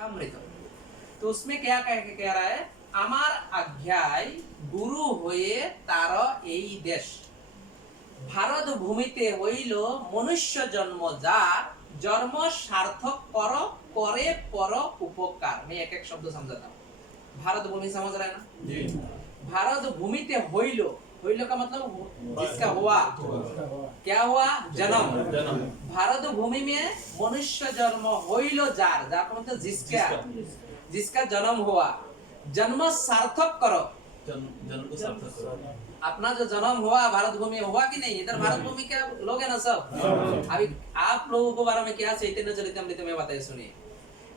अमृतम। तो उसमें क्या कह रहा है, আমার আজ্ঞায় গুরু হয়ে তার এই দেশ ভারত ভূমিতে হইল মনুষ্য জন্ম যার জন্ম सार्थक कर करे पर उपकार। मैं एक एक शब्द समझाता हूँ। भारत भूमि समझ रहे हैं ना जी। भारत भूमिते होइलो, होइलो का मतलब जिसका हुआ, क्या हुआ, जन्म। भारत भूमि में मनुष्य जन्म होइलो जार, जार का मतलब जिसका जन्म हुआ, जन्म सार्थक करो, जन्म को सार्थक करो। अपना जो जन्म हुआ भारत भूमि में हुआ कि नहीं, इधर भारत भूमि के लोग है ना सब। अभी आप लोगों को बारे में क्या चैतन्य चरितमृत में बताइए, सुनिए।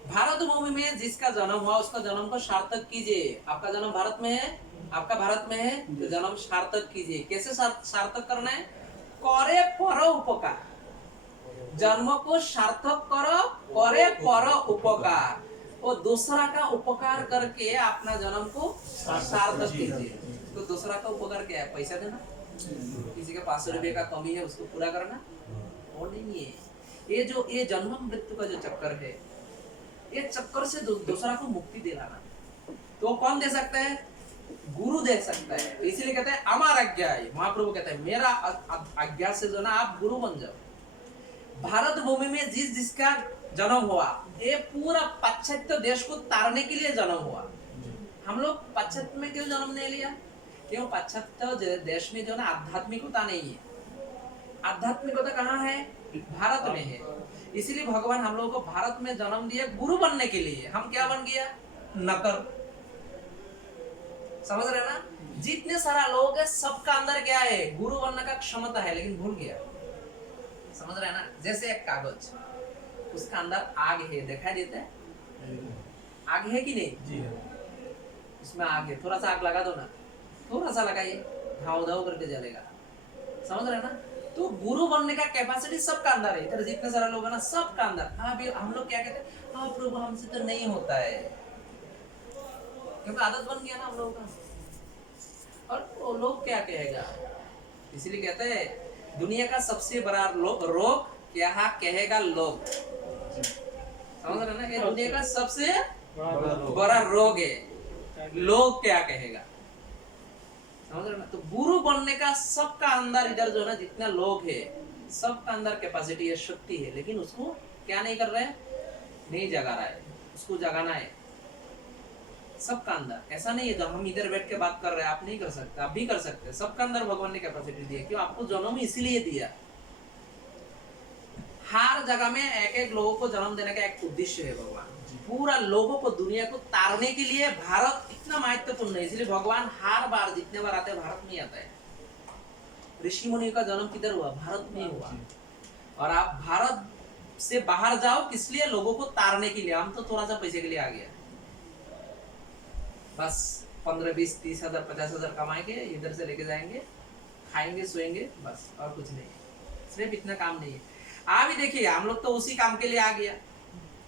भारत भूमि में जिसका जन्म हुआ उसका जन्म को सार्थक कीजिए। आपका जन्म भारत में है, आपका भारत में है, तो जन्म सार्थक कीजिए। कैसे सार्थक करना है, करे पर उपकार, जन्म को सार्थक करो, करे पर उपकार, वो दूसरा का उपकार करके अपना जन्म को सार्थक कीजिए। तो दूसरा का उपकार क्या है, पैसा देना, किसी के 500 रुपए का कमी है उसको पूरा करना, वो नहीं है। ये जन्म मृत्यु का जो चक्कर है, ये चक्कर से दूसरा को मुक्ति दिलाना, तो कौन दे सकता है, गुरु दे सकता है। इसीलिए कहते हैं अमर आज्ञा है, महाप्रभु कहते हैं मेरा आज्ञा से जो ना आप गुरु बन जाओ। भारत भूमि में जिसका जन्म हुआ, ये पूरा पाश्चात्य देश को तारने के लिए जन्म हुआ। हम लोग पाश्चात्य में क्यों जन्म नहीं लिया, क्यों पाश्चात्य देश में जो ना आध्यात्मिकता नहीं है। आध्यात्मिकता कहाँ है, भारत में है। इसीलिए भगवान हम लोगों को भारत में जन्म दिए गुरु बनने के लिए। हम क्या बन गया, नकर। समझ रहे ना, जितने सारा लोग है सबका अंदर क्या है, गुरु बनने का क्षमता है, लेकिन भूल गया। समझ रहे ना, जैसे एक कागज, उसका अंदर आग है, दिखाई देता है, आग है कि नहीं जी, उसमें आग है, थोड़ा सा आग लगा दो ना, थोड़ा सा लगाइए, धाव धाव करके जलेगा। समझ रहे ना, तो गुरु बनने का कैपेसिटी सबका अंदर है। इधर जितने सारे लोग हैं ना, सबका अंदर। अभी हम लोग क्या कहते हैं, हाँ प्रभु हमसे तो नहीं होता है, क्योंकि आदत बन गया ना हम लोगों का। और वो लोग क्या कहेगा, इसलिए कहते हैं दुनिया का सबसे बड़ा रोग क्या कहेगा लोग। समझ रहे ना, ये दुनिया का सबसे बड़ा रोग है, लोग क्या कहेगा। समझ रहे ना, तो गुरु बनने का सबका अंदर, इधर जो ना जितना लोग है सबका अंदर कैपेसिटी है, शक्ति है, लेकिन उसको क्या नहीं कर रहे, नहीं जगा रहा है। उसको जगाना है सबका अंदर। ऐसा नहीं है जो हम इधर बैठ के बात कर रहे हैं आप नहीं कर सकते, आप भी कर सकते हैं। सबका अंदर भगवान ने कैपेसिटी दी है, क्यों, आपको जन्म इसीलिए दिया। हर जगह में एक एक लोगों को जन्म देने का एक उद्देश्य है। भगवान पूरा लोगों को, दुनिया को तारने के लिए भारत इतना महत्वपूर्ण है। इसलिए भगवान हर बार जितने बार आते हैं भारत में ही आता है। ऋषि मुनि का जन्म किधर हुआ, भारत में हुआ। और आप भारत से बाहर जाओ किस लिए, लोगों को तारने के लिए। हम तो थोड़ा सा पैसे के लिए आ गया, बस 15, 20, 30 हजार 50 हजार कमाएंगे, इधर से लेके जाएंगे, खाएंगे, सोएंगे, बस, और कुछ नहीं। सिर्फ इतना काम नहीं है। आप ही देखिए, हम लोग तो उसी काम के लिए आ गया,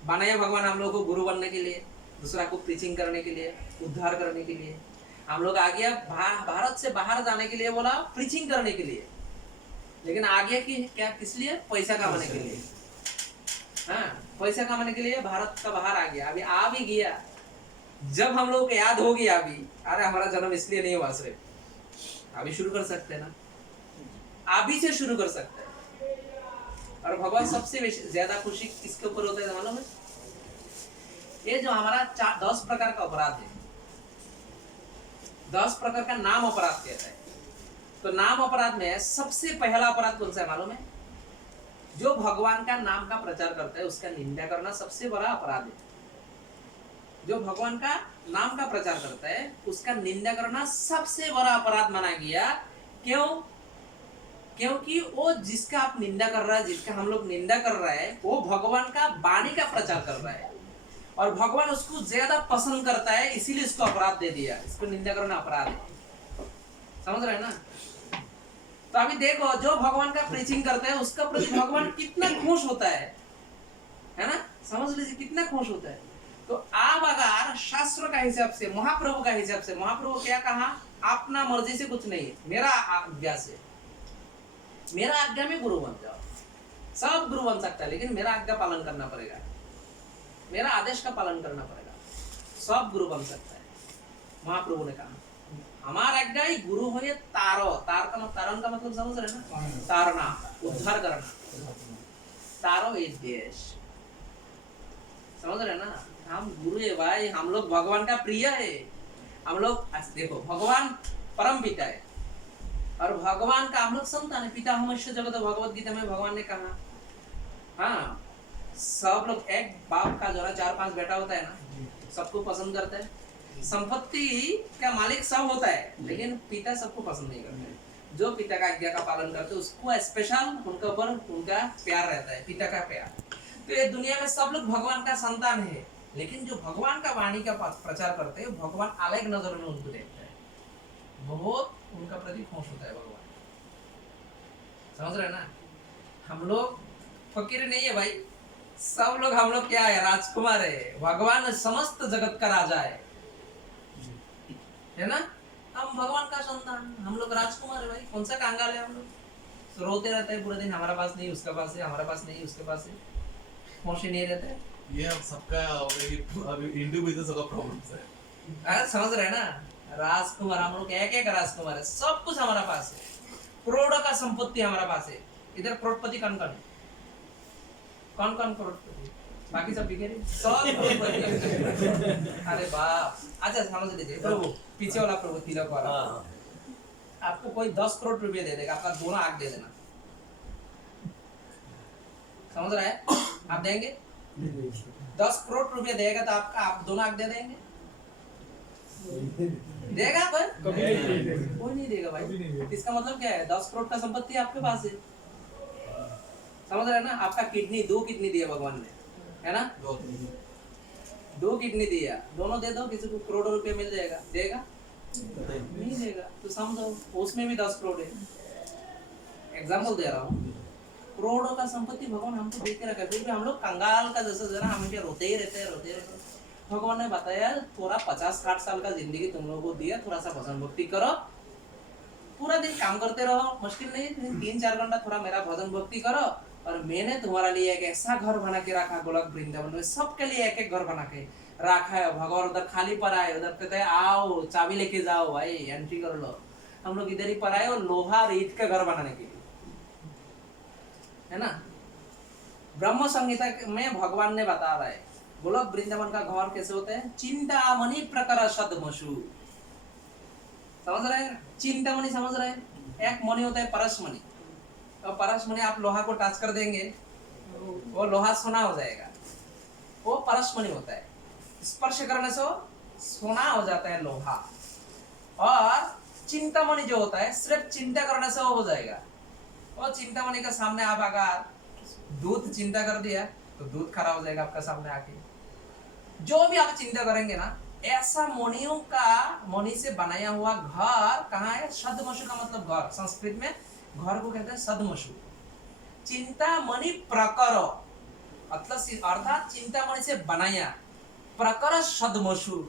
बनाया भगवान हम लोग को गुरु बनने के लिए, दूसरा को प्रीचिंग करने के लिए, उद्धार करने के लिए। हम लोग आ गया भारत से बाहर जाने के लिए, बोला प्रीचिंग करने के लिए, लेकिन आ गया कि क्या, किस लिए, पैसा कमाने के लिए। हाँ, पैसा कमाने के लिए भारत का बाहर आ गया। अभी आ भी गया, जब हम लोग को याद हो गया अभी, अरे हमारा जन्म इसलिए नहीं हुआ, सिर्फ अभी शुरू कर सकते हैं ना, अभी से शुरू कर सकते हैं। और भगवान सबसे ज्यादा खुशी किसके ऊपर होता है मालूम है, ये जो हमारा 10 प्रकार का अपराध है, 10 प्रकार का नाम अपराध कहता है। तो नाम अपराध में सबसे पहला अपराध कौन सा है मालूम है, जो भगवान का नाम का प्रचार करता है उसका निंदा करना सबसे बड़ा अपराध है। जो भगवान का नाम का प्रचार करता है उसका निंदा करना सबसे बड़ा अपराध माना गया। क्यों, क्योंकि वो जिसका आप निंदा कर रहा है, जिसका हम लोग निंदा कर रहा है, वो भगवान का वाणी का प्रचार कर रहा है, और भगवान उसको ज्यादा पसंद करता है, इसीलिए इसको अपराध दे दिया। इसको निंदा करना अपराध है। समझ रहे हैं ना। तो अभी देखो, जो भगवान का प्रीचिंग करता है उसका प्रति भगवान कितना खुश होता है ना, समझ लीजिए कितना खुश होता है। तो आप अगर शास्त्र का हिसाब से, महाप्रभु का हिसाब से, महाप्रभु क्या कहा, अपना मर्जी से कुछ नहीं, मेरा आज्ञा से, मेरा आज्ञा में गुरु बन जाओ। सब गुरु बन सकता है, लेकिन मेरा आज्ञा पालन करना पड़ेगा। मेरा आदेश का पालन करना पड़ेगा, सब गुरु बन सकता है। महाप्रभु ने कहा हमारा आज्ञाई गुरु हो, तारो, तारण का मतलब समझ रहे ना, तारना, उद्धार करना, तारो ये देश, समझ रहे ना। हम गुरु है भाई, हम लोग भगवान का प्रिय है, हम लोग देखो भगवान परम पिता है और भगवान का हम लोग संतान है। पिता हमस्य जगत, भगवत गीता में भगवान ने कहा। हाँ, सब लोग एक बाप का जो है 4-5 बेटा होता है ना, सबको पसंद करता है। संपत्ति का मालिक सब होता है, लेकिन पिता सबको पसंद नहीं करते। जो पिता का आज्ञा का पालन करते हैं उसको स्पेशल, उनके ऊपर उनका प्यार रहता है, पिता का प्यार। तो ये दुनिया में सब लोग भगवान का संतान है, लेकिन जो भगवान का वाणी का प्रचार करते हैं भगवान अलग नजर में उनको देखता है, बहुत उनका प्रति खुश होता है भगवान। समझ रहे ना। हम लोग फकीर नहीं है भाई, सब लोग हम लोग क्या है, राजकुमार है। भगवान समस्त जगत का राजा है ना। हम भगवान का संतान, हम लोग राजकुमार है भाई। कौन सा कांगाल है हम लोग, रोते रहते हैं पूरे दिन, हमारा पास नहीं उसका पास है, हमारा पास नहीं उसके पास है, खुश ही नहीं रहते। ये हम सबका अभी इंडिविजुअल सबका प्रॉब्लम्स है। अरे समझ रहे ना, राजकुमार हम लोग एक एक राजकुमार है, सब कुछ हमारा पास है, करोड़ों का संपत्ति हमारा पास है। इधर करोड़पति कौन कौन करोड़पति, बाकी सब भिखारी, सब करोड़पति। अरे बाप, अच्छा समझ लीजिए प्रभु, पीछे वाला प्रभु तिलक वाला, आपको कोई 10 करोड़ रुपए दे देगा, आपका दोनों आंख दे देना, समझ रहा है। आप देंगे 10 करोड़ रुपए देगा तो आपका आप दोनों आंख दे देंगे, देगा कोई नहीं देगा भाई। इसका मतलब क्या है, 10 करोड़ का संपत्ति आपके पास है, समझ रहे ना। आपका किडनी, 2 किडनी दिया भगवान ने, है ना, 2 किडनी दिया, दोनों दे दो, किसी को करोड़ों रुपए मिल जाएगा, देगा नहीं देगा। तो समझो उसमें भी 10 करोड़ है, एग्जाम्पल दे रहा हूँ। करोड़ों का संपत्ति भगवान हमको दे के रखा, फिर भी हम लोग कंगाल का जैसा जरा हमेशा रोते ही रहते हैं। भगवान ने बताया थोड़ा 50-60 साल का जिंदगी तुम लोगों को दिया, थोड़ा सा भजन भक्ति करो, पूरा दिन काम करते रहो, मुश्किल नहीं, 3-4 घंटा थोड़ा मेरा भजन भक्ति करो। और मैंने तुम्हारा लिए एक ऐसा घर बना के रखा गोलक वृंदावन में, सबके लिए एक एक घर बना के रखा है। भगवान उधर खाली पर आए, उधर कहते हैं आओ चाबी लेके जाओ भाई, एंट्री कर लो। हम लोग इधर ही पर आए और लोहा ईंट का घर बनाने के लिए, है ना। ब्रह्म संहिता में भगवान ने बता रहा है गोलक वृंदावन का घर कैसे होता है, चिंतामणि प्रकर सदमसु, समझ रहे हैं। चिंतामणि समझ रहे हैं, एक मणि होता है परसमणि, तो परसमणि आप लोहा को टच कर देंगे वो लोहा सोना हो जाएगा, वो परसमणि होता है। स्पर्श करने से सोना हो जाता है लोहा। और चिंतामणि जो होता है सिर्फ चिंता करने से वो हो जाएगा। और चिंतामणि के सामने आप अगर दूध चिंता कर दिया तो दूध खराब हो जाएगा आपका सामने आके। जो भी आप चिंता करेंगे ना, ऐसा मणियों का, मणि से बनाया हुआ घर कहाँ है, सदमसु का मतलब घर, संस्कृत में घर को कहते हैं सदमसु। चिंतामणि प्रकर मतलब अर्थात चिंतामणि से बनाया, प्रकर सदमसु,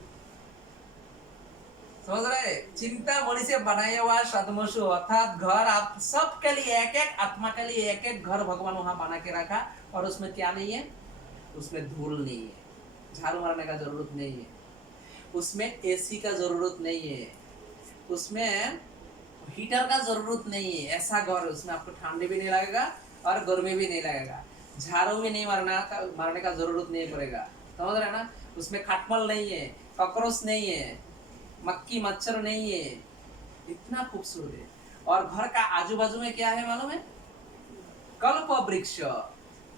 समझ रहे। चिंतामणि से बनाया हुआ सदमसु अर्थात घर, आप सबके लिए एक एक आत्मा के लिए एक एक घर भगवान वहां बना के रखा। और उसमें क्या नहीं है, उसमें धूल नहीं है, झाड़ू मारने का जरूरत नहीं है, उसमें एसी का जरूरत नहीं है, उसमें हीटर का जरूरत नहीं है। ऐसा घर, उसमें आपको ठंडी भी नहीं लगेगा और गर्मी भी नहीं लगेगा, झाड़ू भी नहीं मारने का जरूरत नहीं पड़ेगा, समझ रहे ना। उसमें खटमल नहीं है, कॉकरोच नहीं है, मक्खी मच्छर नहीं है, इतना खूबसूरत है। और घर का आजू बाजू में क्या है मालूम है, कल्प वृक्ष।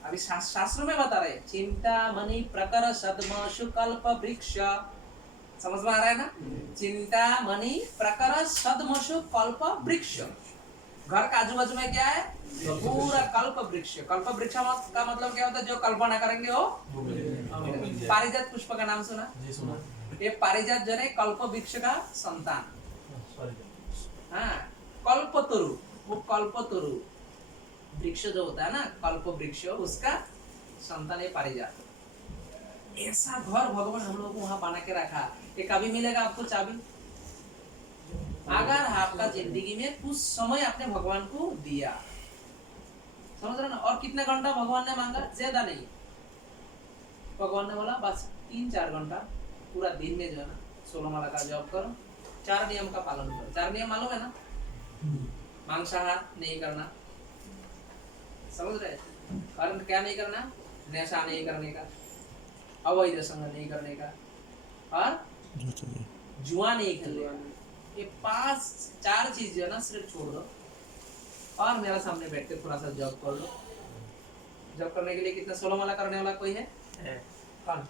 अभी शास्त्रों में बता रहे, चिंतामणि प्रकर सदमसु कल्प वृक्ष, समझ में आ रहा है ना। चिंतामणि प्रकर सदमसु कल्प वृक्ष, घर का आजू बाजू में क्या है, पूरा कल्प वृक्ष। कल्प वृक्ष का मतलब क्या होता है, जो कल्पना करेंगे वो। पारिजात पुष्प का नाम सुना, ये पारिजात जो है कल्प वृक्ष का संतान। हाँ, कल्पतरु, वो कल्पतरु वृक्ष जो होता है ना, कल्प वृक्ष, उसका संतान है पारिजात। ऐसा घर भगवान हम लोग को वहां बना के रखा। ये कभी मिलेगा आपको चाबी, अगर आपका जिंदगी में कुछ समय आपने भगवान को दिया, समझ रहे ना। और कितने घंटा भगवान ने मांगा, ज्यादा नहीं, भगवान ने बोला बस 3-4 घंटा पूरा दिन में जो है ना 16 माला का जप करो, 4 नियम का पालन करो। 4 नियम मालूम है ना? मांसाहार नहीं करना, समझ रहे? और क्या नहीं करना? नशा नहीं करने का, अवैध संग नहीं करने का, और जुआ नहीं खेलने का। ये 4 चीज जो है ना सिर्फ छोड़ दो और मेरा सामने बैठ के थोड़ा सा जॉब कर लो। जॉब करने के लिए कितना 16 माला करने वाला कोई है? कौन?